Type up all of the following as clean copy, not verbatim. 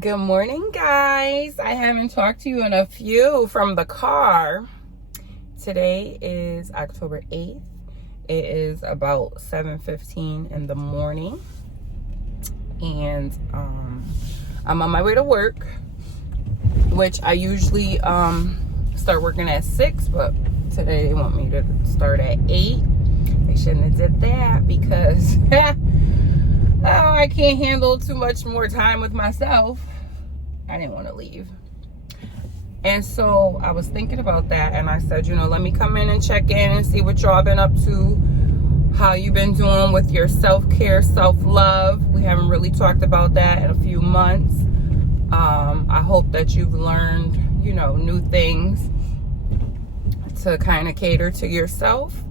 Good morning, guys. I haven't talked to you in a few from the car. Today is October 8th. It is about 7:15 in the morning. And I'm on my way to work, which I usually start working at 6, but today they want me to start at 8. They shouldn't have did that because I can't handle too much more time with myself. I didn't want to leave. And so I was thinking about that, and I said, let me come in and check in and see what y'all been up to, how you been doing with your self-care, self-love. We haven't really talked about that in a few months. I hope that you've learned, new things to kind of cater to yourself.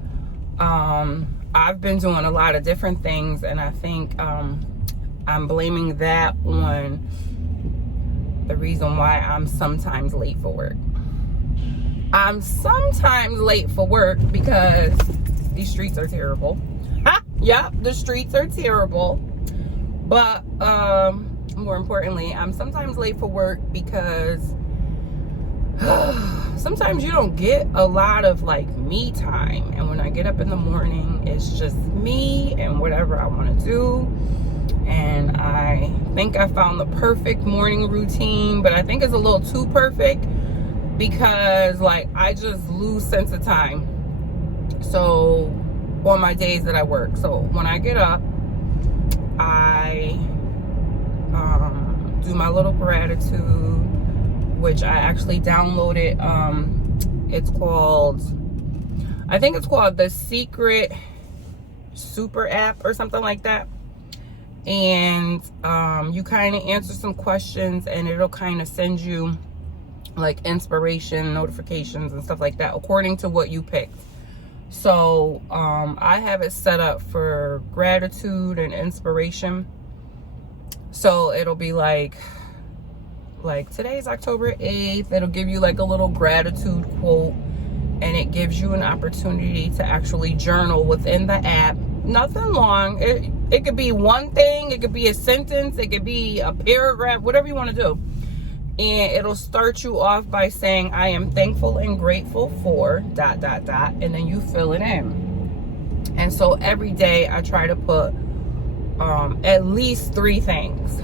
I've been doing a lot of different things, and I think I'm blaming that on the reason why I'm sometimes late for work. I'm sometimes late for work because these streets are terrible. Yep, the streets are terrible. But more importantly, I'm sometimes late for work because sometimes you don't get a lot of me time, and when I get up in the morning, it's just me and whatever I want to do. And I think I found the perfect morning routine, but I think it's a little too perfect because I just lose sense of time. So on my days that I work, so when I get up, I do my little gratitude, which I actually downloaded. I think it's called the Secret Super app or something like that. And you kind of answer some questions, and it'll kind of send you inspiration notifications and stuff like that according to what you picked. So I have it set up for gratitude and inspiration. So it'll be like today's October 8th. It'll give you a little gratitude quote, and it gives you an opportunity to actually journal within the app. Nothing long. It could be one thing, it could be a sentence, it could be a paragraph, whatever you want to do. And it'll start you off by saying, I am thankful and grateful for ... and then you fill it in. And so every day I try to put at least 3 things,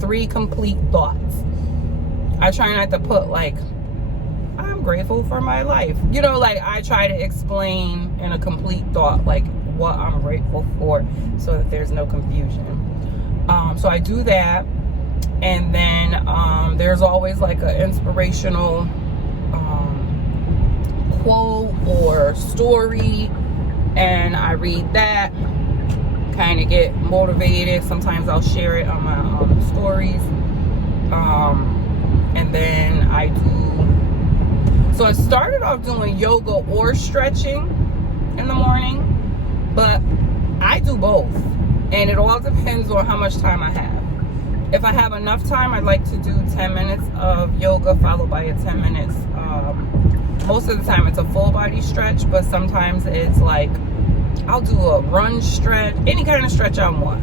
3 complete thoughts. I try not to put I'm grateful for my life. I try to explain in a complete thought, what I'm grateful for, so that there's no confusion. So I do that, and then there's always an inspirational quote or story, and I read that, kind of get motivated. Sometimes I'll share it on my stories, and then so I started off doing yoga or stretching in the morning, but I do both, and it all depends on how much time I have. If I have enough time, I'd like to do 10 minutes of yoga followed by a 10 minutes. Most of the time it's a full body stretch, but sometimes it's I'll do a run stretch, any kind of stretch I want,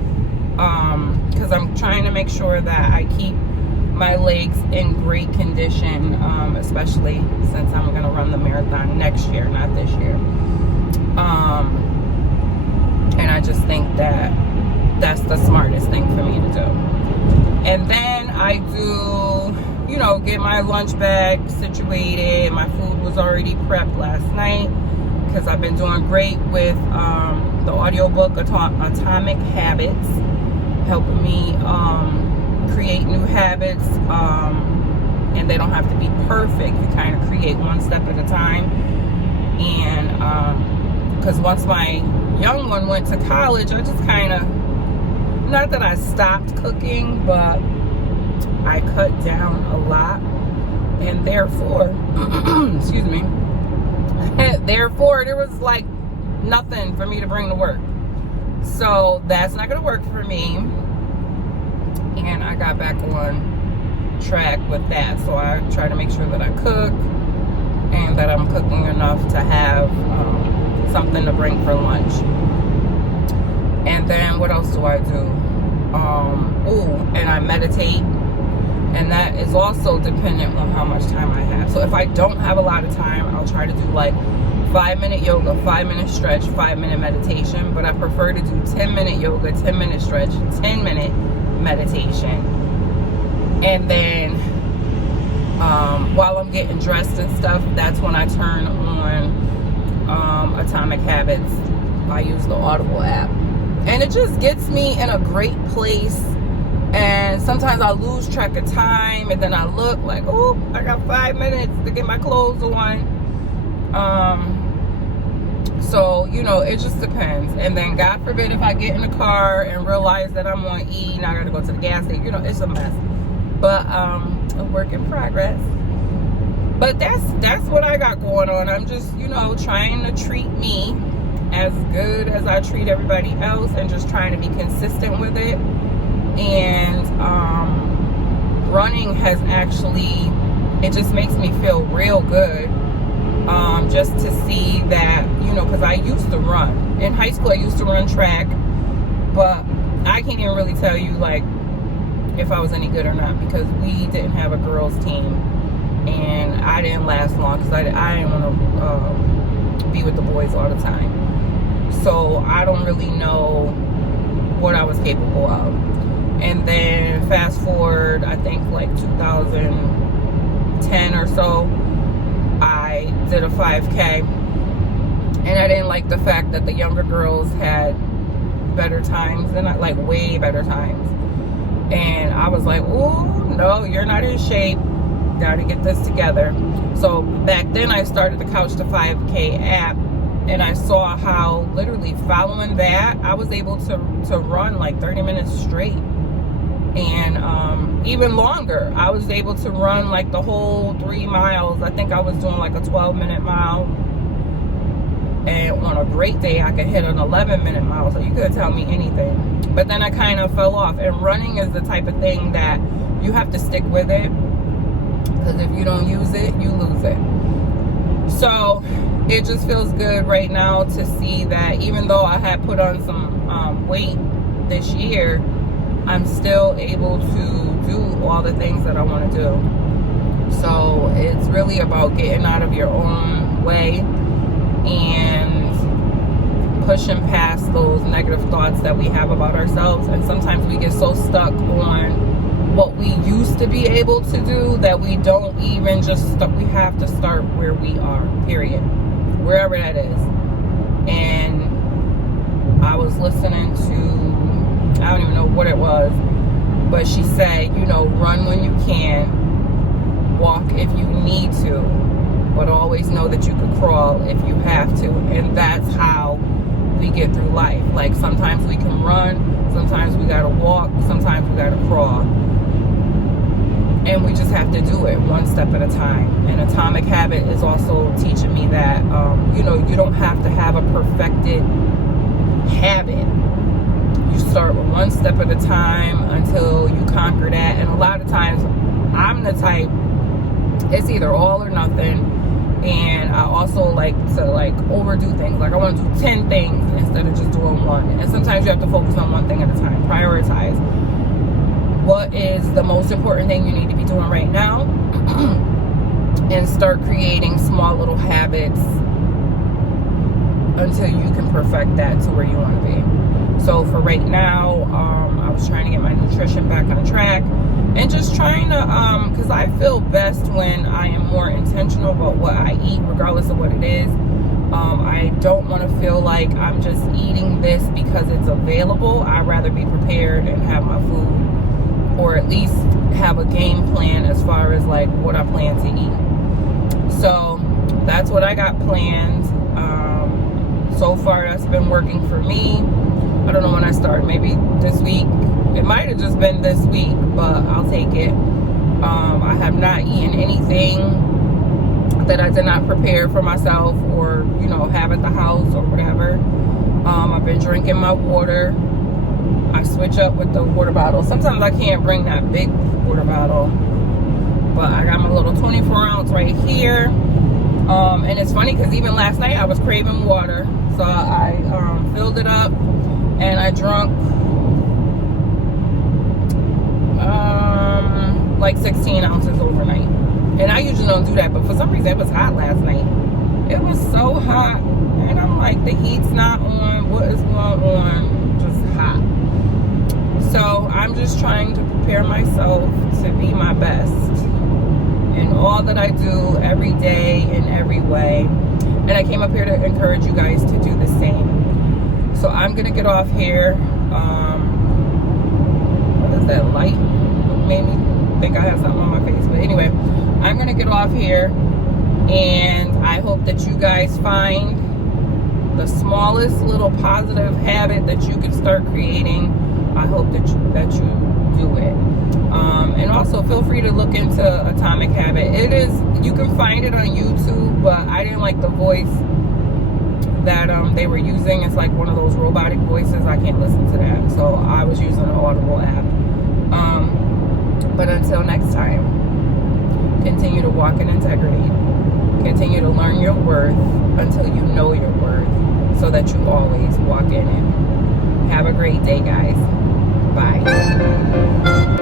because I'm trying to make sure that I keep my legs in great condition, especially since I'm going to run the marathon next year, not this year. And I just think that that's the smartest thing for me to do. And then I do, get my lunch bag situated. My food was already prepped last night because I've been doing great with the audiobook Atomic Habits, helping me create new habits. And they don't have to be perfect. You kind of create one step at a time. And because once my young one went to college, I just kind of, not that I stopped cooking, but I cut down a lot, and therefore excuse me, therefore there was nothing for me to bring to work. So that's not gonna work for me, and I got back on track with that. So I try to make sure that I cook, and that I'm cooking enough to have something to bring for lunch. And then what else do I do? And I meditate. And that is also dependent on how much time I have. So if I don't have a lot of time, I'll try to do like 5-minute yoga, 5-minute stretch, 5-minute meditation. But I prefer to do 10-minute yoga, 10-minute stretch, 10-minute meditation. And then while I'm getting dressed and stuff, that's when I turn on Atomic Habits. I use the Audible app. And it just gets me in a great place. And sometimes I lose track of time, and then I look like, oh, I got 5 minutes to get my clothes on. So, you know, it just depends. And then God forbid if I get in the car and realize that I'm on E and I gotta go to the gas station, you know, it's a mess. But a work in progress. But that's what I got going on. I'm just, you know, trying to treat me as good as I treat everybody else, and just trying to be consistent with it. And running has actually, it just makes me feel real good, just to see that, you know, because I used to run in high school. I used to run track, but I can't even really tell you like if I was any good or not, because we didn't have a girls team, and I didn't last long because I didn't want to be with the boys all the time. So I don't really know what I was capable of. And then fast forward, I think like 2010 or so, I did a 5K. And I didn't like the fact that the younger girls had better times than I, like way better times. And I was like, oh, no, you're not in shape. Got to get this together. So back then I started the Couch to 5K app. And I saw how literally following that, I was able to run like 30 minutes straight. And even longer. I was able to run like the whole 3 miles. I think I was doing like a 12-minute mile. And on a great day, I could hit an 11-minute mile. So you couldn't tell me anything. But then I kind of fell off. And running is the type of thing that you have to stick with it. Because if you don't use it, you lose it. So it just feels good right now to see that even though I had put on some weight this year, I'm still able to do all the things that I want to do. So it's really about getting out of your own way and pushing past those negative thoughts that we have about ourselves. And sometimes we get so stuck on what we used to be able to do that we don't even we have to start where we are, period. Wherever that is. And I was listening to, I don't even know what it was, but she said, you know, run when you can, walk if you need to, but always know that you could crawl if you have to. And that's how we get through life. Like sometimes we can run, sometimes we gotta walk, sometimes we gotta crawl. And we just have to do it one step at a time. And Atomic Habit is also teaching me that, you know, you don't have to have a perfected habit. You start with one step at a time until you conquer that. And a lot of times I'm the type, it's either all or nothing. And I also like to like overdo things. Like I want to do 10 things instead of just doing one. And sometimes you have to focus on one thing at a time. Prioritize. What is the most important thing you need to be doing right now? And start creating small little habits until you can perfect that to where you want to be. So for right now, I was trying to get my nutrition back on track and just trying to, because I feel best when I am more intentional about what I eat, regardless of what it is. I don't want to feel like I'm just eating this because it's available. I'd rather be prepared and have my food, or at least have a game plan as far as like what I plan to eat. So that's what I got planned. So far that's been working for me. I don't know when I start, maybe this week. It might have just been this week, but I'll take it. I have not eaten anything that I did not prepare for myself or, you know, have at the house or whatever. I've been drinking my water. I switch up with the water bottle. Sometimes I can't bring that big water bottle, but I got my little 24 ounce right here. And it's funny because even last night I was craving water, so I filled it up and I drank like 16 ounces overnight. And I usually don't do that, but for some reason it was hot last night. It was so hot. And I'm like, the heat's not on. What is going on? Just hot. So I'm just trying to prepare myself to be my best in all that I do every day in every way. And I came up here to encourage you guys to do the same. So I'm going to get off here. What is that light? Made me think I have something on my face. But anyway, I'm going to get off here. And I hope that you guys find the smallest little positive habit that you can start creating. I hope that you do it. And also feel free to look into Atomic Habit. You can find it on YouTube, but I didn't like the voice that they were using. It's like one of those robotic voices. I can't listen to that. So I was using an Audible app. But until next time, continue to walk in integrity. Continue to learn your worth until you know your worth, so that you always walk in it. Have a great day, guys. Bye.